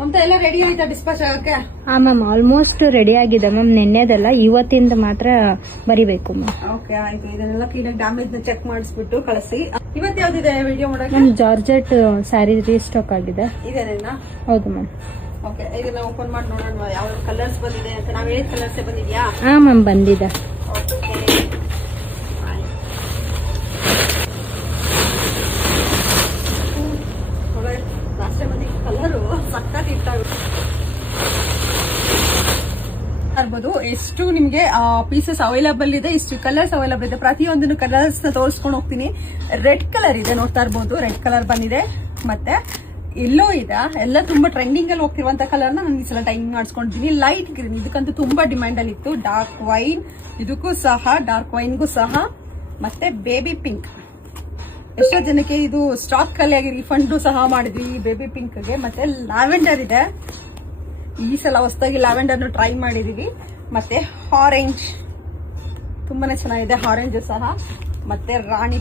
ಮಮತಾ ಎಲ್ಲ ರೆಡಿ ಆಯ್ತಾ ಡಿಸ್ಪಾಚ್ ಆಗಕ್ಕೆ? ಹಾ ಮ್ಯಾಮ್, ಆಲ್ಮೋಸ್ಟ್ ರೆಡಿ ಆಗಿದೆ ಮ್ಯಾಮ್. ನಿನ್ನೆದಲ್ಲ, ಇವತ್ತಿಂದ ಮಾತ್ರ ಬರಿಬೇಕು ಮ್ಯಾಮ್. ಓಕೆ ಆಯ್ತು. ಇದನ್ನೆಲ್ಲ ಕ್ಲೀನಾಗಿ ಡ್ಯಾಮೇಜ್ ನ ಚೆಕ್ ಮಾಡಿಸ್ಬಿಟ್ಟು ಕಳಿಸಿ. ಇವತ್ತು ಯಾವ್ದಿದೆ ವಿಡಿಯೋ ಮಾಡಕ್ಕೆ? ಮ್ಯಾಮ್, ಜಾರ್ಜೆಟ್ ಸ್ಯಾರಿ ರೀಸ್ಟಾಕ್ ಆಗಿದೆ. ಇದೇನೇನಾ? ಹೌದು ಮ್ಯಾಮ್. ಓಕೆ, ಇದನ್ನ ಓಪನ್ ಮಾಡಿ ನೋಡೋಣ ಯಾವ ಕಲರ್ಸ್ ಬಂದಿದೆ ಅಂತ. ನಾವ್ ಹೇಳಿದ ಕಲರ್ಸ್ ಬಂದಿದ್ಯಾ? ಹಾ ಮ್ಯಾಮ್, ಬಂದಿದೆ. ಕಲರು ಸಕ್ಕತ್ ಇರ್ಬೋದು. ಎಷ್ಟು ನಿಮ್ಗೆ ಪೀಸಸ್ ಅವೈಲಬಲ್ ಇದೆ, ಇಷ್ಟು ಕಲರ್ಸ್ ಅವೈಲಬಲ್ ಇದೆ. ಪ್ರತಿಯೊಂದನ್ನು ಕಲರ್ಸ್ ನ ತೋರಿಸ್ಕೊಂಡು ಹೋಗ್ತೀನಿ. ರೆಡ್ ಕಲರ್ ಇದೆ, ನೋಡ್ತಾ ಇರ್ಬೋದು. ರೆಡ್ ಕಲರ್ ಬಂದಿದೆ, ಮತ್ತೆ ಎಲ್ಲೋ ಇದೆ. ಎಲ್ಲ ತುಂಬಾ ಟ್ರೆಂಡಿಂಗ್ ಅಲ್ಲಿ ಹೋಗ್ತಿರುವಂತ ಕಲರ್ ನಾನು ಈ ಸಲ ಟೈಮ್ ಮಾಡಿಸ್ಕೊಂಡಿದ್ದೀನಿ. ಲೈಟ್ ಗ್ರೀನ್, ಇದಕ್ಕಂತೂ ತುಂಬಾ ಡಿಮ್ಯಾಂಡ್ ಅಲ್ಲಿ ಇತ್ತು. ಡಾರ್ಕ್ ವೈನ್, ಇದಕ್ಕೂ ಸಹ ಡಾರ್ಕ್ ವೈನ್ಗೂ ಸಹ, ಮತ್ತೆ ಬೇಬಿ ಪಿಂಕ್. ಎಷ್ಟೋ ಜನಕ್ಕೆ ಇದು ಸ್ಟಾಕ್ ಖಾಲಿ ಆಗಿ ರಿಫಂಡ್ ಸಹ ಮಾಡಿದ್ವಿ ಈ ಬೇಬಿ ಪಿಂಕ್ ಗೆ. ಮತ್ತೆ ಲ್ಯಾವೆಂಡರ್ ಇದೆ, ಈ ಸಲ ಹೊಸದಾಗಿ ಲ್ಯಾವೆಂಡರ್ ಟ್ರೈ ಮಾಡಿದೀವಿ. ಮತ್ತೆ ಆರೆಂಜ್ ತುಂಬಾನೇ ಚೆನ್ನಾಗಿದೆ, ಆರೆಂಜ್ ಸಹ. ಮತ್ತೆ ರಾಣಿ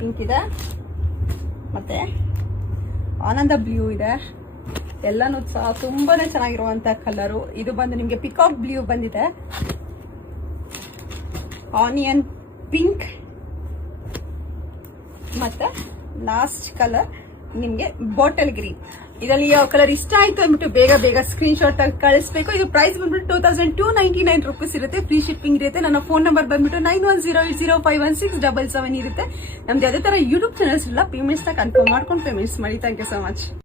ಪಿಂಕ್ ಇದೆ. ಮತ್ತೆ ಆನಂದ ಬ್ಲೂ ಇದೆ. ಎಲ್ಲಾನು ಸಹ ತುಂಬಾನೇ ಚೆನ್ನಾಗಿರುವಂತ ಕಲರು. ಇದು ಬಂದು ನಿಮ್ಗೆ ಪಿಕಾಕ್ ಬ್ಲೂ ಬಂದಿದೆ, ಆನಿಯನ್ ಪಿಂಕ್, ಮತ್ತೆ ಲಾಸ್ಟ್ ಕಲರ್ ನಿಮ್ಗೆ ಬಾಟಲ್ ಗ್ರೀನ್. ಇದರಲ್ಲಿ ಯಾವ ಕಲರ್ ಇಷ್ಟ ಆಯ್ತು ಅಂದ್ಬಿಟ್ಟು ಬೇಗ ಸ್ಕ್ರೀನ್ ಶಾಟ್ ಆಗಿ ಕಳಿಸ್ಬೇಕು. ಇದು ಪ್ರೈಸ್ ಬಂದ್ಬಿಟ್ಟು 2299 ರೂಪೀಸ್ ಇರುತ್ತೆ. ಫ್ರೀ ಶಿಪ್ಪಿಂಗ್ ಇರುತ್ತೆ. ನನ್ನ ಫೋನ್ ನಂಬರ್ ಬಂದ್ಬಿಟ್ಟು 9108051677 ಇರುತ್ತೆ. ನಮ್ದು ಯಾವುದೇ ತರ ಯೂಟ್ಯೂಬ್ ಚಾನಲ್ಸ್ ಇಲ್ಲ. ಪೇಮೆಂಟ್ಸ್ ನ ಕನ್ಫರ್ಮ್ ಮಾಡ್ಕೊಂಡು ಪೇಮೆಂಟ್ಸ್ ಮಾಡಿ. Thank you so much.